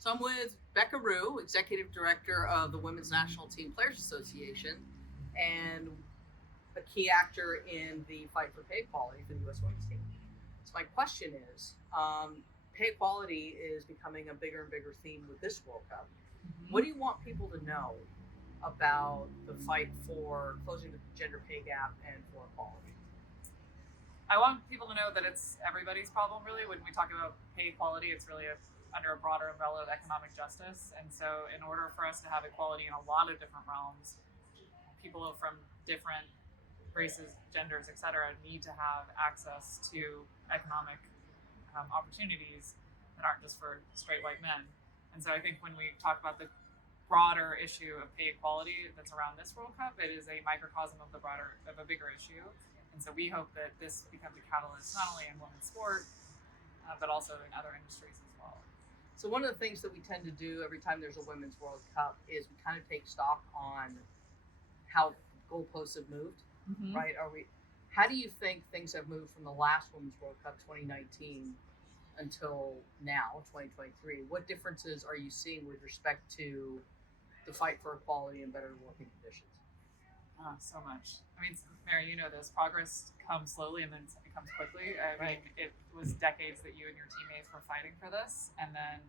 So I'm with Becca Roux, Executive Director of the Women's National Team Players Association, and a key actor in the fight for pay equality for the U.S. Women's team. So my question is, pay equality is becoming a bigger and bigger theme with this World Cup. Mm-hmm. What do you want people to know about the fight for closing the gender pay gap and for equality? I want people to know that it's everybody's problem, really. When we talk about pay equality, it's really under a broader umbrella of economic justice. And so in order for us to have equality in a lot of different realms, people from different races, genders, etc., need to have access to economic opportunities that aren't just for straight white men. And so I think when we talk about the broader issue of pay equality that's around this World Cup, it is a microcosm of a bigger issue. And so we hope that this becomes a catalyst not only in women's sport, but also in other industries as well. So one of the things that we tend to do every time there's a Women's World Cup is we kind of take stock on how goalposts have moved, mm-hmm. right? How do you think things have moved from the last Women's World Cup 2019 until now, 2023? What differences are you seeing with respect to the fight for equality and better working conditions? So much. I mean, Mary, you know this. Progress comes slowly and then it comes quickly. I mean, it was decades that you and your teammates were fighting for this, and then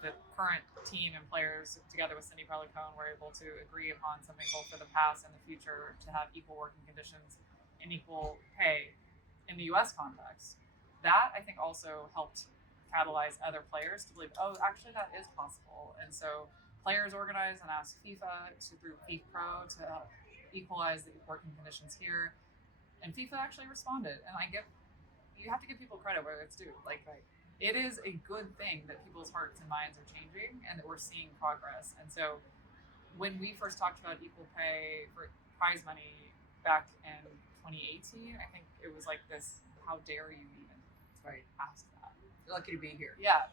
the current team and players, together with Cindy Pelicone, were able to agree upon something both for the past and the future to have equal working conditions and equal pay in the U.S. context. That, I think, also helped catalyze other players to believe, oh, actually, that is possible. And so players organized and asked FIFA through FIFA Pro to help equalize the working conditions here, and FIFA actually responded. And you have to give people credit where it's due. It is a good thing that people's hearts and minds are changing, and that we're seeing progress. And so, when we first talked about equal pay for prize money back in 2018, I think it was like this: how dare you even ask that? You're lucky to be here. Yeah,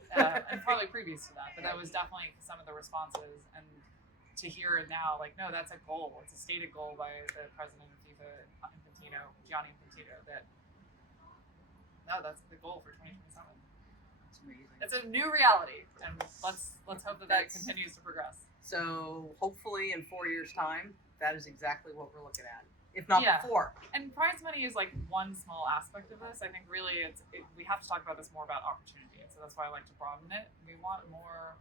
and probably previous to that, but that was definitely some of the responses. And to hear now, no, that's a goal. It's a stated goal by the president of FIFA, Gianni Infantino, that no, that's the goal for 2027. It's amazing. It's a new reality, and let's hope that continues to progress. So hopefully in 4 years' time, that is exactly what we're looking at. If not before. And prize money is one small aspect of this. I think really we have to talk about this more about opportunity. And so that's why I like to broaden it. We want more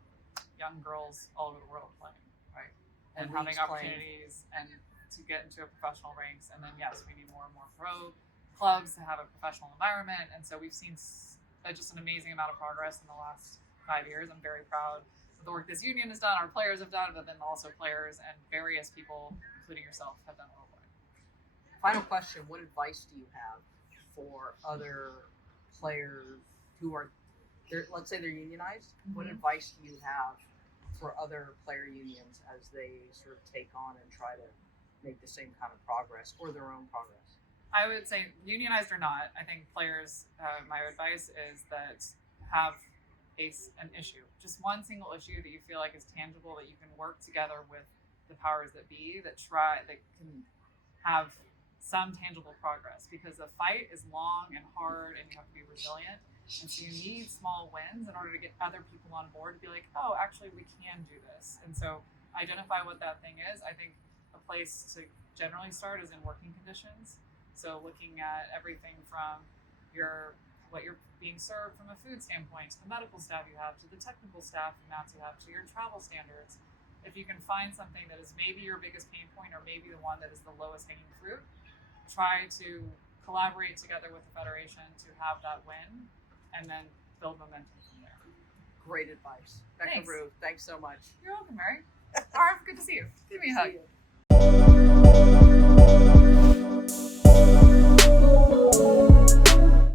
young girls all over the world playing, right? And having opportunities and to get into a professional ranks. And then, yes, we need more and more pro clubs to have a professional environment. And so we've seen just an amazing amount of progress in the last 5 years. I'm very proud of the work this union has done, our players have done, but then also players and various people, including yourself, have done worldwide. Final question, what advice do you have for other players who are, let's say they're unionized? Mm-hmm. What advice do you have for other player unions as they sort of take on and try to make the same kind of progress or their own progress? I would say, unionized or not, I think players, my advice is that have an issue. Just one single issue that you feel like is tangible, that you can work together with the powers that be, that can have some tangible progress, because the fight is long and hard and you have to be resilient. And so you need small wins in order to get other people on board to be like, oh, actually we can do this. And so identify what that thing is. I think a place to generally start is in working conditions. So looking at everything from what you're being served from a food standpoint, to the medical staff you have, to the technical staff and mats you have, to your travel standards. If you can find something that is maybe your biggest pain point or maybe the one that is the lowest hanging fruit, try to collaborate together with the federation to have that win, and then build momentum from there. Great advice. Becca Roux, thanks so much. You're welcome, Mary. Harv, good to see you. Good Give me a hug.